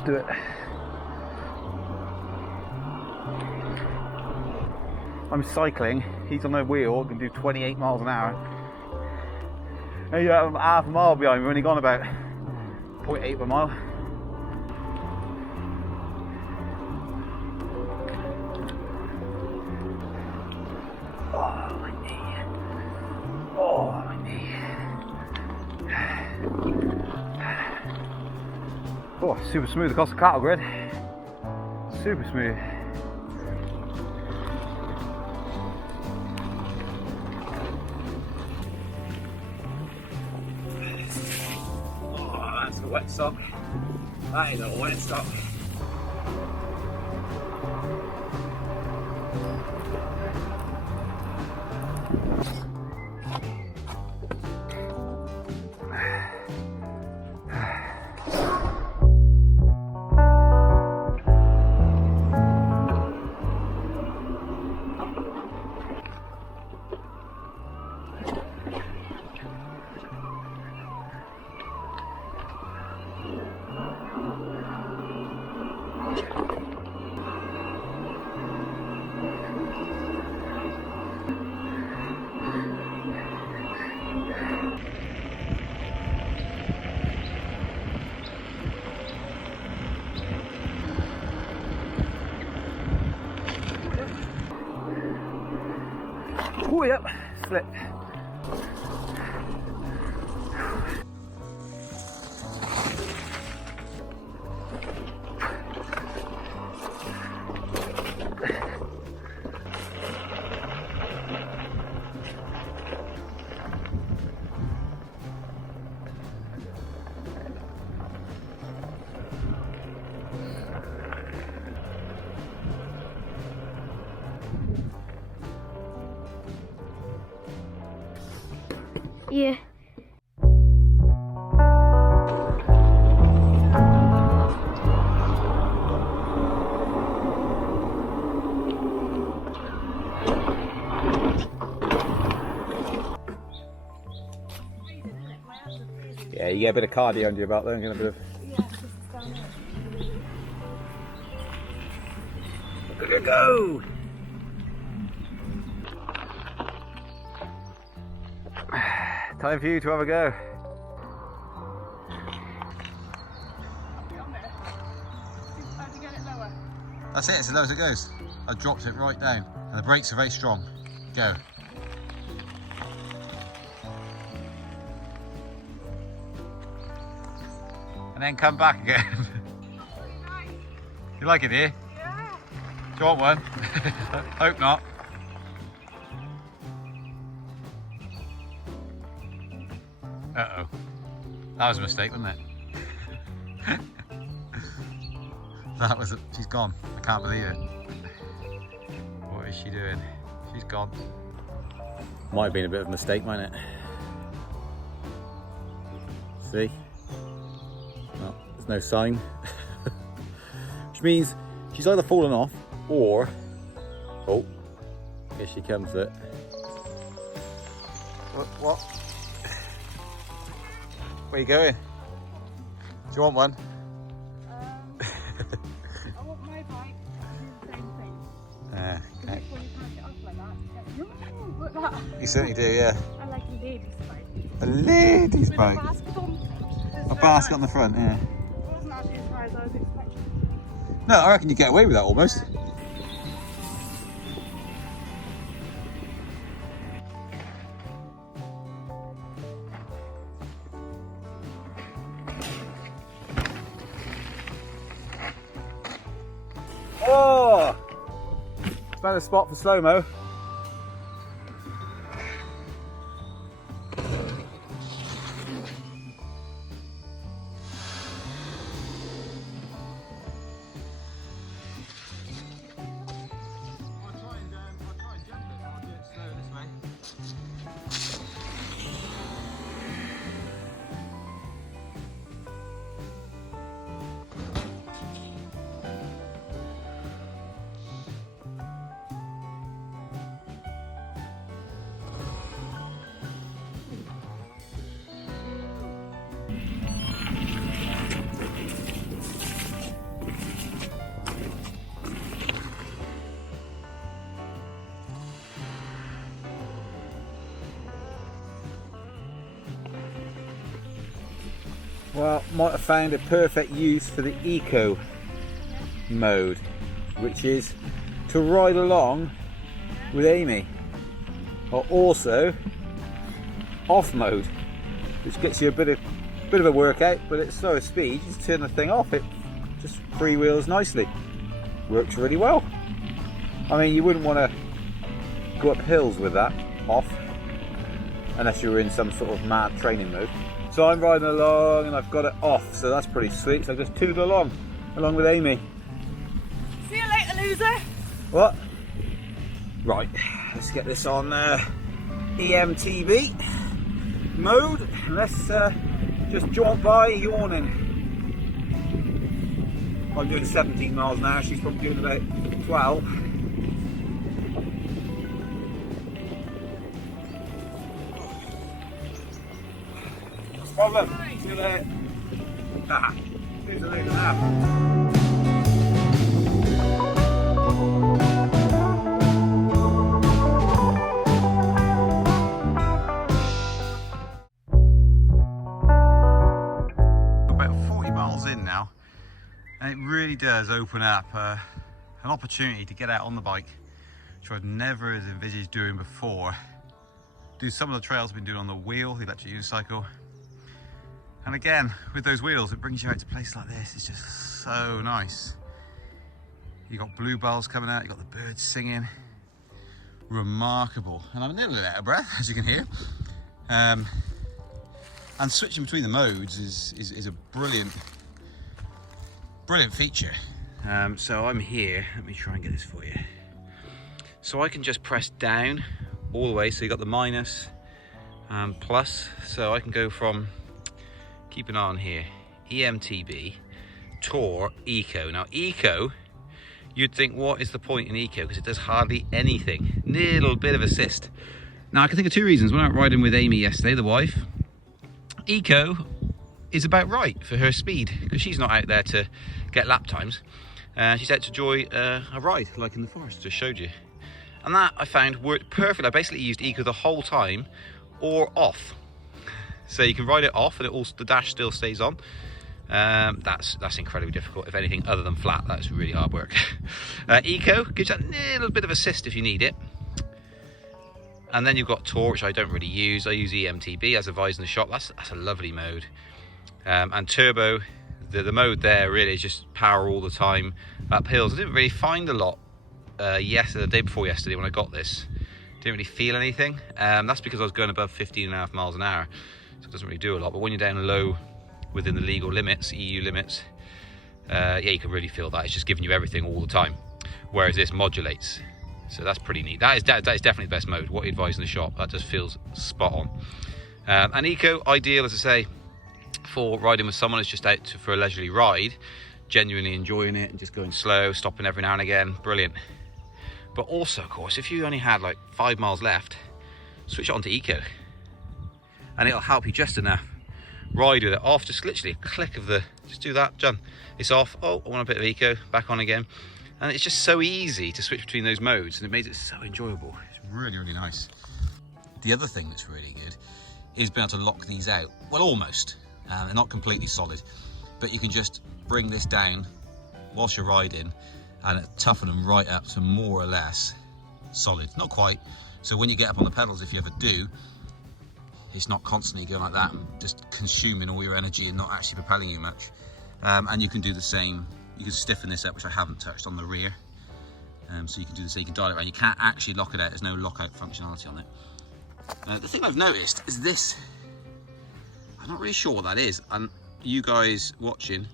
Let's do it. I'm cycling, he's on a wheel, can do 28 miles an hour. And you're half a mile behind me, we've only gone about 0.8 of a mile. Oh, my knee. Oh, my knee. Oh, super smooth across the cattle grid. Super smooth. Oh, that's a wet sock. That is a wet sock. Oh, yep, slip. Yeah. Yeah, you get a bit of cardio under your belt there and get a bit of... Look at go! Time for you to have a go. That's it, it's as low as it goes. I dropped it right down and the brakes are very strong. Go. And then come back again. You like it here? Yeah. Do you want one? Hope not. Uh-oh. That was a mistake, wasn't it? That was... She's gone. I can't believe it. What is she doing? She's gone. Might have been a bit of a mistake, mightn't it? See? Well, there's no sign. Which means she's either fallen off or... Oh, here she comes it. What? Where are you going? Do you want one? I want my bike to do the same thing. Okay. When you can't get off like that, like, that. You certainly do, yeah. I like a lady's bike. A lady's With bike. a basket on. A basket on the front, yeah. It wasn't actually as far as I was expecting. No, I reckon you get away with that almost. Oh! Found a spot for slow-mo. well, might have found a perfect use for the eco mode, which is to ride along with Amy, or also off mode, which gets you a bit of a workout, but at slower speed. You just turn the thing off, it just freewheels nicely. Works really well. I mean, you wouldn't want to go up hills with that off unless you were in some sort of mad training mode. So I'm riding along and I've got it off, so that's pretty sweet. So I just tootle along with Amy. See you later, loser. What? Right, let's get this on eMTB mode. Let's just jaunt by yawning. I'm doing 17 miles an hour, she's probably doing about 12. Problem. See you later. See you later now. And it really does open up an opportunity to get out on the bike, which I've never envisaged doing before. Do some of the trails I've been doing on the wheel, the electric unicycle. And again, with those wheels, it brings you out to places like this. It's just so nice. You've got bluebells coming out, you've got the birds singing. Remarkable. And I'm a little bit out of breath, as you can hear. And switching between the modes is a brilliant feature. So I'm here, let me try and get this for you. So I can just press down all the way, so you got the minus and plus, so I can go from, keep an eye on here, eMTB, Tour, Eco. Now Eco, you'd think what is the point in Eco, because it does hardly anything, little bit of assist. Now I can think of two reasons. When I went riding with Amy yesterday, the wife, Eco is about right for her speed, because she's not out there to get lap times. She's out to enjoy a ride, like in the forest, just showed you. And that I found worked perfect. I basically used Eco the whole time, or off. So you can ride it off and the dash still stays on. That's incredibly difficult. If anything other than flat, that's really hard work. Eco gives you a little bit of assist if you need it. And then you've got Tour, which I don't really use. I use eMTB as advised in the shop. That's a lovely mode. And Turbo, the mode there really is just power all the time up hills. I didn't really find a lot the day before yesterday when I got this. Didn't really feel anything. That's because I was going above 15.5 miles an hour, so it doesn't really do a lot. But when you're down low within the legal limits, EU limits, yeah, you can really feel that. It's just giving you everything all the time, whereas this modulates. So that's pretty neat. That is definitely the best mode. What you advise in the shop, that just feels spot on. And Eco, ideal, as I say, for riding with someone who's just out for a leisurely ride, genuinely enjoying it and just going slow, stopping every now and again, brilliant. But also, of course, if you only had like 5 miles left, switch it on to Eco and it'll help you just enough. Ride with it off, just literally a click of the, just do that, done. It's off, oh, I want a bit of Eco, back on again. And it's just so easy to switch between those modes, and it makes it so enjoyable. It's really, really nice. The other thing that's really good is being able to lock these out. Well, almost. They're not completely solid, but you can just bring this down whilst you're riding and toughen them right up to more or less solid. Not quite. So when you get up on the pedals, if you ever do, it's not constantly going like that and just consuming all your energy and not actually propelling you much. And you can do the same. You can stiffen this up, which I haven't touched, on the rear. So you can do the same, you can dial it around. You can't actually lock it out, there's no lockout functionality on it. The thing I've noticed is this. I'm not really sure what that is, and you guys watching,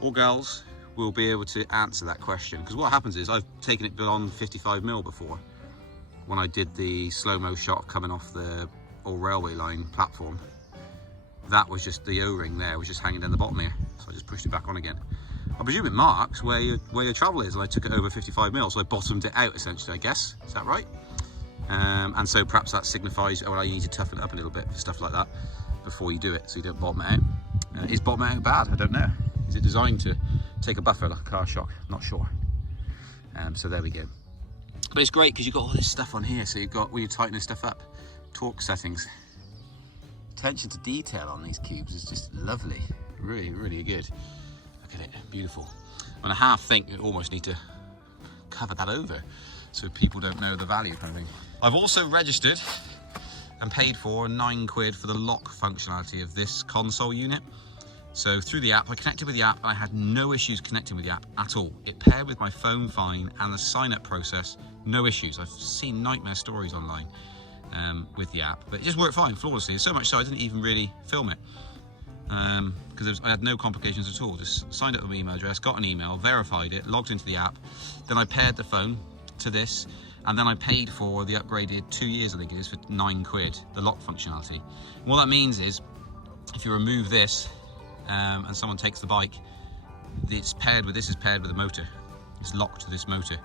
or gals, will be able to answer that question. Because what happens is, I've taken it beyond 55mm before, when I did the slow-mo shot coming off the old railway line platform. That was just the O-ring there, was just hanging down the bottom here. So I just pushed it back on again. I presume it marks where your travel is, and I took it over 55mm, so I bottomed it out essentially, I guess. Is that right? And so perhaps that signifies, oh, well, you need to toughen it up a little bit for stuff like that before you do it, so you don't bottom it out. Is bottom it out bad? I don't know. Is it designed to take a buffer like a car shock? Not sure. So there we go. But it's great because you've got all this stuff on here, so you've got, when you're tightening stuff up, torque settings. Attention to detail on these cubes is just lovely. Really, really good. Look at it, beautiful. And I half think you almost need to cover that over so people don't know the value kind of thing. I've also registered and paid for £9 for the lock functionality of this console unit. So through the app, I connected with the app and I had no issues connecting with the app at all. It paired with my phone fine, and the sign up process, no issues. I've seen nightmare stories online with the app, but it just worked fine, flawlessly. So much so I didn't even really film it because I had no complications at all. Just signed up with my email address, got an email, verified it, logged into the app. Then I paired the phone to this, and then I paid for the upgraded 2 years, I think it is, for £9, the lock functionality. And what that means is, if you remove this and someone takes the bike, this is paired with a motor. It's locked to this motor.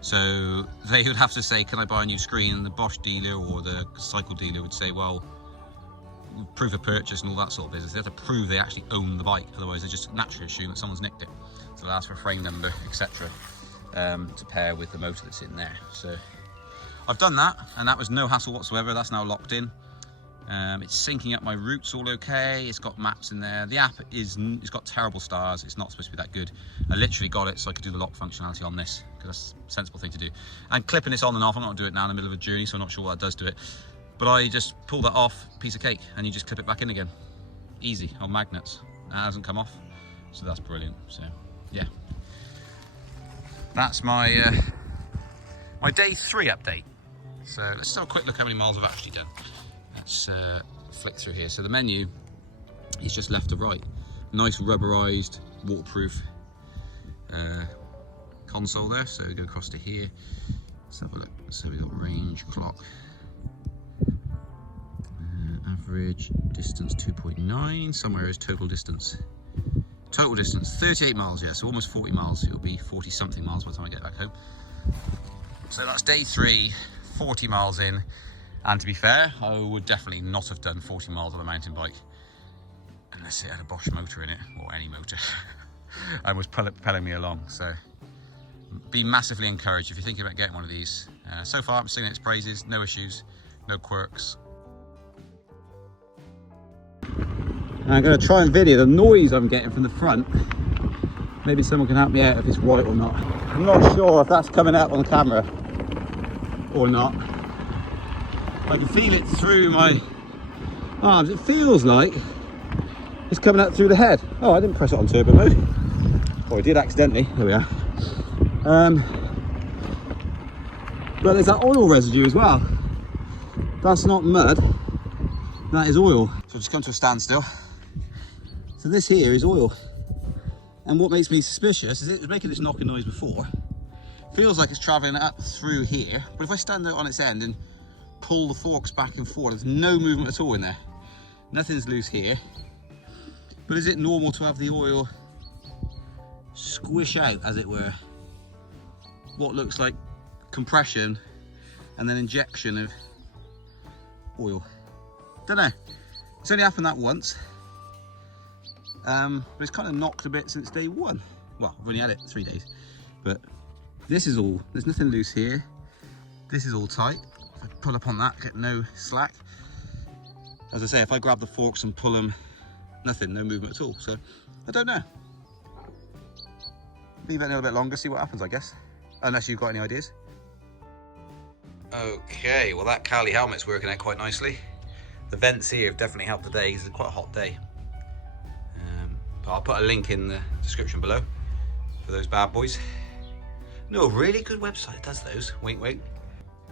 So they would have to say, can I buy a new screen? And the Bosch dealer or the cycle dealer would say, well, proof of purchase and all that sort of business. They have to prove they actually own the bike. Otherwise they just naturally assume that someone's nicked it. So they'll ask for a frame number, etc. To pair with the motor that's in there. So I've done that, and that was no hassle whatsoever. That's now locked in. It's syncing up my routes all okay. It's got maps in there. The app it's got terrible stars. It's not supposed to be that good. I literally got it so I could do the lock functionality on this, because that's a sensible thing to do. And clipping this on and off, I'm not going to do it now in the middle of a journey, so I'm not sure what that does to it. But I just pull that off, piece of cake, and you just clip it back in again. Easy, on magnets. And it hasn't come off, so that's brilliant. So yeah, that's my my day 3 update. So let's just have a quick look how many miles I've actually done. Let's flick through here. So the menu is just left to right. Nice rubberized, waterproof console there. So we go across to here. Let's have a look. So we've got range, clock, average distance 2.9. Somewhere is total distance. Total distance 38 miles. Yeah, so almost 40 miles. It'll be 40 something miles by the time I get back home. So that's day 3, 40 miles in. And to be fair, I would definitely not have done 40 miles on a mountain bike unless it had a Bosch motor in it, or any motor, and was propelling me along. So be massively encouraged if you're thinking about getting one of these. So far I'm singing its praises, no issues, no quirks. I'm going to try and video the noise I'm getting from the front. Maybe someone can help me out if it's right or not. I'm not sure if that's coming out on the camera or not. I can feel it through my arms. It feels like it's coming out through the head. Oh, I didn't press it on turbo mode. Oh, I did accidentally. There we are. But there's that oil residue as well. That's not mud. That is oil. So I've just come to a standstill. So this here is oil. And what makes me suspicious is it was making this knocking noise before. Feels like it's travelling up through here. But if I stand it on its end and pull the forks back and forth, there's no movement at all in there. Nothing's loose here. But is it normal to have the oil squish out, as it were, what looks like compression and then injection of oil? Don't know. It's only happened that once. But it's kind of knocked a bit since day 1. Well, I've only had it 3 days. But this is all, there's nothing loose here. This is all tight. If I pull up on that, get no slack. As I say, if I grab the forks and pull them, nothing, no movement at all. So I don't know. Leave it a little bit longer, see what happens, I guess. Unless you've got any ideas. Okay, well that Cali helmet's working out quite nicely. The vents here have definitely helped today because it's quite a hot day. But I'll put a link in the description below for those bad boys. No, really good website that does those. Wink, wink.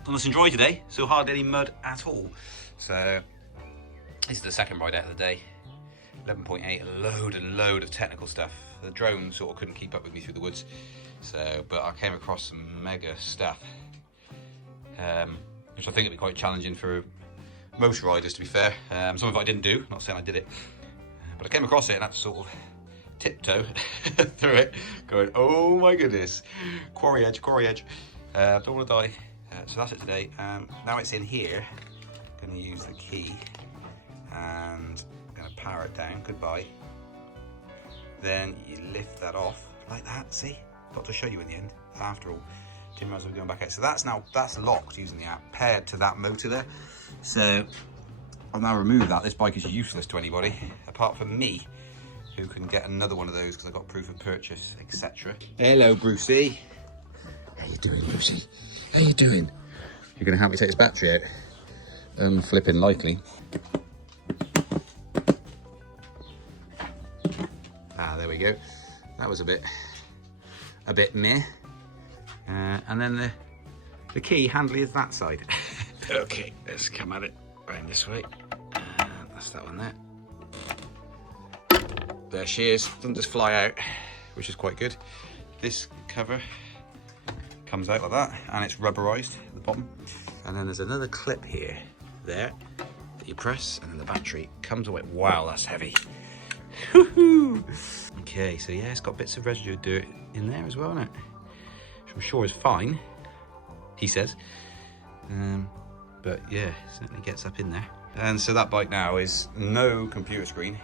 Done some dry today, so hardly any mud at all. So this is the second ride out of the day. 11.8, a load and load of technical stuff. The drone sort of couldn't keep up with me through the woods. So, but I came across some mega stuff, which I think would be quite challenging for most riders, to be fair. Some of it I didn't do, not saying I did it. But I came across it and had to sort of tiptoe through it, going, oh my goodness, quarry edge, quarry edge. Don't want to die. So that's it today. Now it's in here. Going to use the key and going to power it down. Goodbye. Then you lift that off like that. See, got to show you in the end. After all, didn't realize we were going back out. So that's locked using the app, paired to that motor there. So I'll now remove that. This bike is useless to anybody apart from me, who can get another one of those because I got proof of purchase, etc. Hello, Brucey. How you doing, Brucey? How you doing? You're going to help me take this battery out? Flipping likely. Ah, there we go. That was a bit meh. And then the key handle is that side. Okay, let's come at it round this way. That's that one there. There she is. Doesn't just fly out, which is quite good. This cover comes out like that, and it's rubberized at the bottom. And then there's another clip here, there, that you press, and then the battery comes away. Wow, that's heavy. Okay, so yeah, it's got bits of residue dirt in there as well, isn't it? Which I'm sure is fine, he says. But yeah, certainly gets up in there. And so that bike now is no computer screen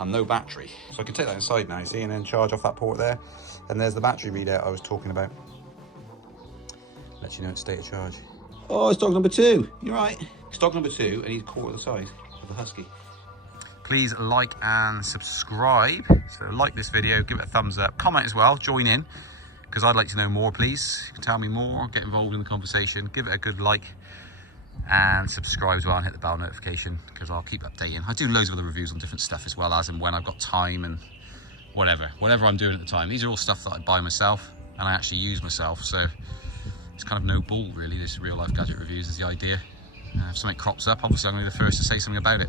and no battery. So I can take that inside now, see, and then charge off that port there. And there's the battery readout I was talking about. Let you know it's state of charge. Oh, it's dog number 2. You're right. It's dog number 2, and he's a quarter the size of the Husky. Please like and subscribe. So like this video, give it a thumbs up, comment as well, join in, because I'd like to know more, please. You can tell me more, get involved in the conversation, give it a good like, and subscribe as well, and hit the bell notification, because I'll keep updating. I do loads of other reviews on different stuff as well, as and when I've got time and whatever I'm doing at the time. These are all stuff that I buy myself and I actually use myself, so it's kind of no bull really, this real life gadget reviews is the idea. If something crops up, obviously I'm going to be the first to say something about it.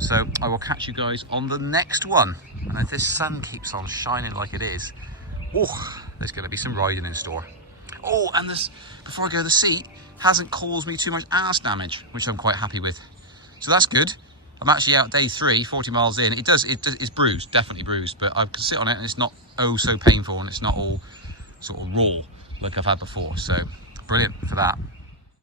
So I will catch you guys on the next one. And if this sun keeps on shining like it is, there's going to be some riding in store. Oh, and this, before I go, the seat hasn't caused me too much ass damage, which I'm quite happy with. So that's good. I'm actually out day 3, 40 miles in. It's bruised, definitely bruised, but I can sit on it and it's not oh so painful, and it's not all sort of raw like I've had before. So brilliant for that.